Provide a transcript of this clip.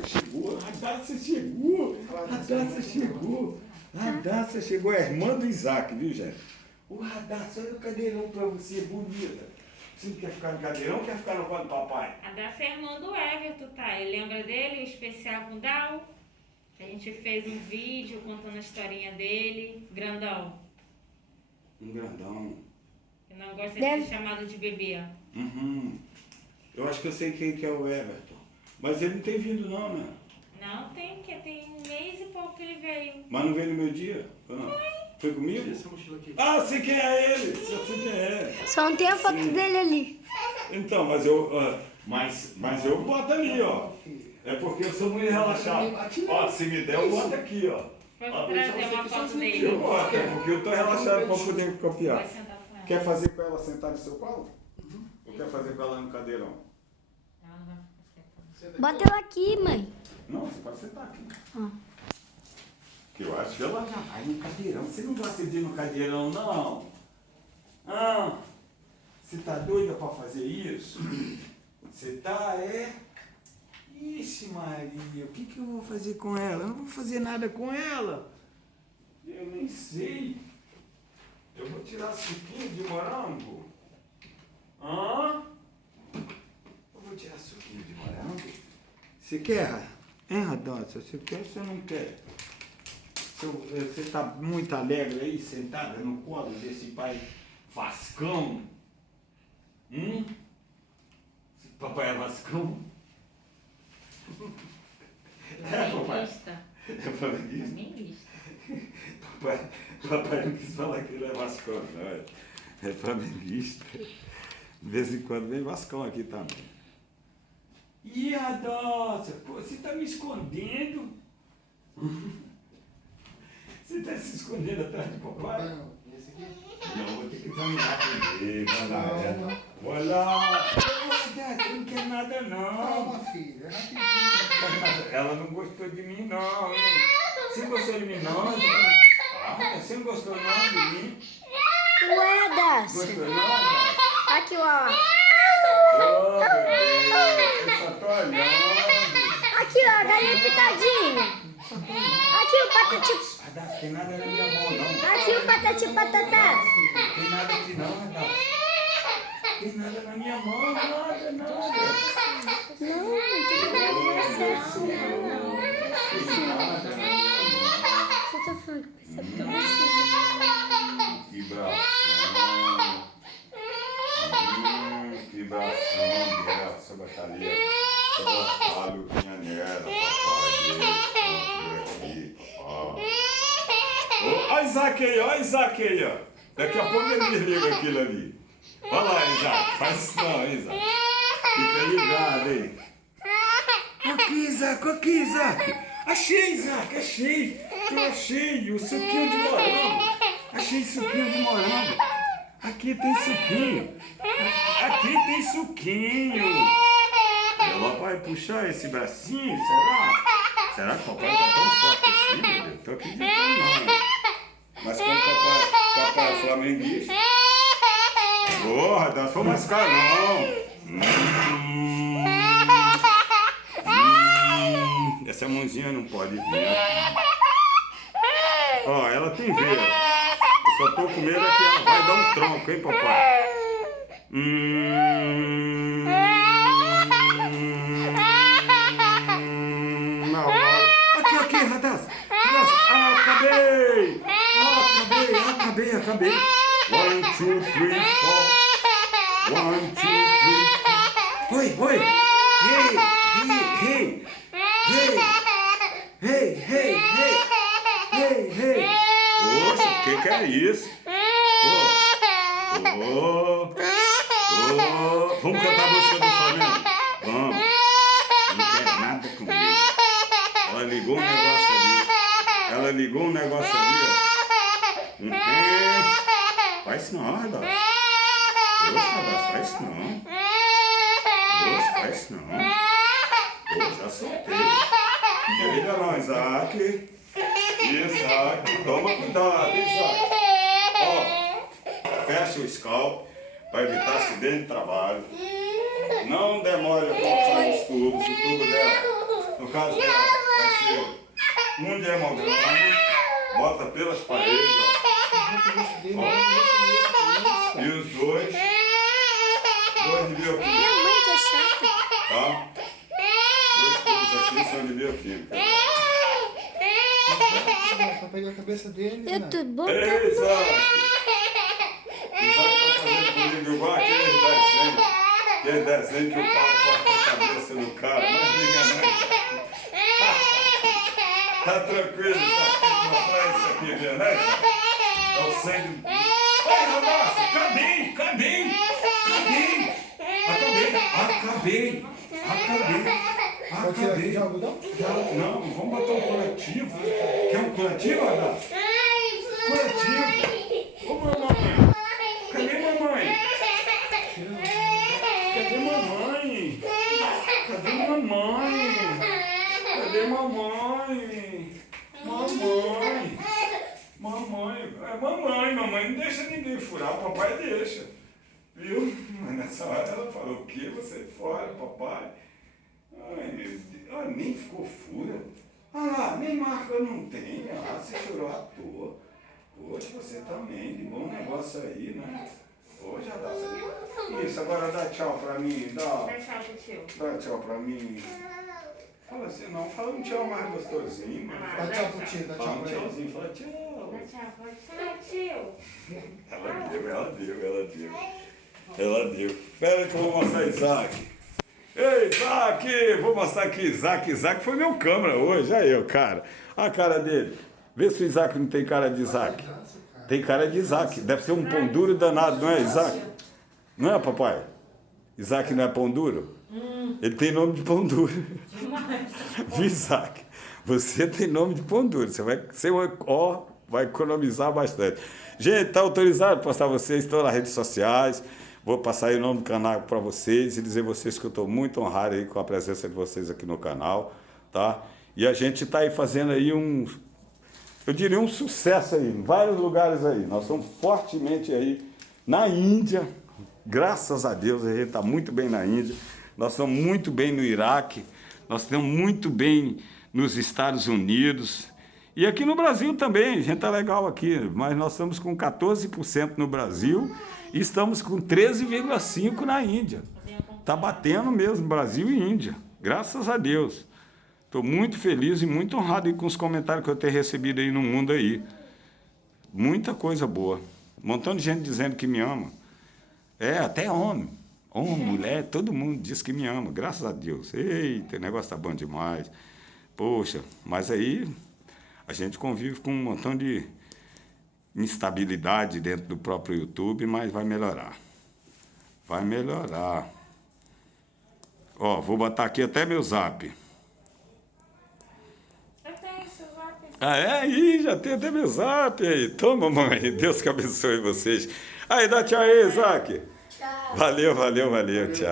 Radassa chegou, Radassa chegou, Radassa chegou, Radassa chegou, é a irmã do Isaac, viu, gente? O Radassa, olha o cadeirão pra você, bonita. Você não quer ficar no cadeirão ou quer ficar no colo do papai? Radassa é irmã do Everton, tá? Lembra dele, o especial com o Dal? A gente fez um vídeo contando a historinha dele, grandão. Um grandão. Eu não gosto de ser chamado de bebê. Uhum. Eu acho que eu sei quem que é o Everton. Mas ele não tem vindo não, né? Não, porque tem um mês e pouco que ele veio. Mas não veio no meu dia? Ou não? Foi comigo? Essa mochila aqui. Ah, sei quem é ele! Sei quem é. Só não tem a foto dele ali. Então, mas eu boto ali, ó. É porque eu sou muito relaxado. Ó, se me der, eu boto aqui, ó. Pode trazer uma foto dele. Eu boto, é porque eu tô relaxado pra poder copiar. Vai sentar com ela. Quer fazer com ela sentar no seu colo? Ou quer fazer com ela no cadeirão? Ela não vai ficar sentada. Bota ela aqui, mãe. Não, você pode sentar aqui. Ah. Que eu acho que ela já vai no cadeirão. Você não gosta de ir no cadeirão, não? Ah, você tá doida pra fazer isso? Você tá, é? Ixi, Maria, o que que eu vou fazer com ela? Eu não vou fazer nada com ela. Eu nem sei. Eu vou tirar suquinho de morango. Hã? Eu vou tirar suquinho de morango. Você quer? Hein, Radassa? Você quer ou você não quer? Você está muito alegre aí, sentada no colo desse pai Vascão? Papai é Vascão? É, papai. Flamenguista. É flamenguista? Flamenguista. Papai não quis falar que ele é Vascão, não. É flamenguista. De vez em quando vem Vascão aqui também. Ih, Radassa, pô, você está me escondendo? Você está se escondendo atrás de papai? Não, esse aqui. Não, vou ter que examinar primeiro. Olha lá. Você não quer nada, não. Calma, filha. É rapidinho. Ela não gostou de mim, não. Você gostou de mim, não? Ah, você não gostou, não, de mim? Ué, Daça. Gostou, não? Aqui, ó. Oh, meu Deus, eu só tô olhando. Aqui, ó, galinha pitadinha. Aqui o patati. Radassa, tem nada na minha mão, não. Aqui o patati patatá. Tem nada aqui, não, Radassa. Tem nada na minha mão, nada, nada. Não, não tem nada acesso, não. Você tá falando que pensa que eu preciso. Que bração. Que bração dessa batalha. Trabalho minha nera, papai. Aqui, papai. Ó, Isaac aí, ó, Isaac aí, ó. Daqui a pouco ele desliga aquilo ali. Olha lá, Isaac. Faz isso não, Isaac. Fica ligado aí. Aqui, Isaac. Achei, Isaac, achei. Eu achei o suquinho de morango. Achei suquinho de morango. Aqui tem suquinho. Aqui tem suquinho. Ela vai puxar esse bracinho, será? Será que o papai tá tão forte assim, meu Deus? Tô acreditando não. Mas como papai é flamenguista. Porra, dá só mascar não. Essa mãozinha não pode vir. Ó, ela tem veia. Eu só tô com medo é que ela vai dar um tronco, hein, papai? Não. Aqui, Radassa. Acabei. 1, 2, 3, 4. 1, 2, 3, 4. Oi. Hey. Poxa, o que é isso? Vamos cantar a música do Flamengo? Vamos. Não quer nada comigo. Ela ligou um negócio ali. Ó. Faz isso não, Radassa. Poxa, Radassa, faz isso não. Poxa, faz isso não. Poxa, já soltei. Não liga não, Isaac. Isaac, toma cuidado, Isaac. Ó, fecha o scalp para evitar acidente de trabalho. Não demore a colocar os tubos, o tubo dela. No caso dela, vai ser um de hemograma, bota pelas paredes, ó. E os dois de bioquímica. Minha mãe que é chata. Tá? Dois pontos aqui são de bioquímica. Pra pegar a cabeça dele. Eu Né? tô bom. Ei, Isaac! Isaac tá fazendo comigo igual aquele desenho que o pau corta a cabeça do cara. Mas liga não. Tá tranquilo, Isaac? Tem que mostrar isso aqui, né, Isaac? É o sangue. Ai, rapaz! Acabei! Pode tirar aqui de algodão? Não, vamos botar um curativo. Quer um curativo, Adá? Curativo! Ô, mamãe! Cadê mamãe? Cadê mamãe? Cadê mamãe? Cadê mamãe? Mamãe, não deixa ninguém furar, papai deixa. Viu? Mas nessa hora ela falou, o que? Você fora, papai? Ai, meu Deus, nem ficou fura. Ah lá, nem marca não tem. Ah, você chorou à toa. Poxa, você também, de bom negócio aí, né? Hoje já dá. Isso, agora dá tchau pra mim, dá. Dá tchau pro tio. Dá tchau pra mim. Fala assim, não, fala um tchau mais gostosinho, mano. Dá tchau pro tio, dá Fala tchau um pra ele. tchauzinho, fala tchau. Dá tchau, pode tchau, tio. Ela deu. Espera que eu vou mostrar Isaac. Ei, Isaac! Vou mostrar aqui Isaac. Isaac foi meu câmera hoje, aí eu, cara. Olha a cara dele. Vê se o Isaac não tem cara de Isaac. Tem cara de Isaac. Deve ser um pão duro danado, não é, Isaac? Não é, papai? Isaac não é pão duro? Ele tem nome de pão duro. Viu, Isaac? Você tem nome de pão duro. Você vai economizar bastante. Gente, está autorizado para postar vocês? Estou nas redes sociais. Vou passar aí o nome do canal para vocês e dizer a vocês que eu estou muito honrado aí com a presença de vocês aqui no canal, tá? E a gente está aí fazendo aí eu diria um sucesso aí, em vários lugares aí. Nós somos fortemente aí na Índia, graças a Deus, a gente está muito bem na Índia. Nós estamos muito bem no Iraque, nós estamos muito bem nos Estados Unidos. E aqui no Brasil também, a gente está legal aqui, mas nós estamos com 14% no Brasil e estamos com 13,5% na Índia. Está batendo mesmo Brasil e Índia, graças a Deus. Estou muito feliz e muito honrado aí com os comentários que eu tenho recebido aí no mundo aí. Muita coisa boa. Um montão de gente dizendo que me ama. Até homem, mulher, todo mundo diz que me ama, graças a Deus. Eita, o negócio tá bom demais. Poxa, mas aí a gente convive com um montão de instabilidade dentro do próprio YouTube, mas vai melhorar. Vai melhorar. Ó, vou botar aqui até meu zap. Eu tenho esse zap. Ah, é? Ih, já tem até meu zap aí. Toma, mãe. Deus que abençoe vocês. Aí, dá tchau aí, Isaac. Tchau. Valeu, tchau.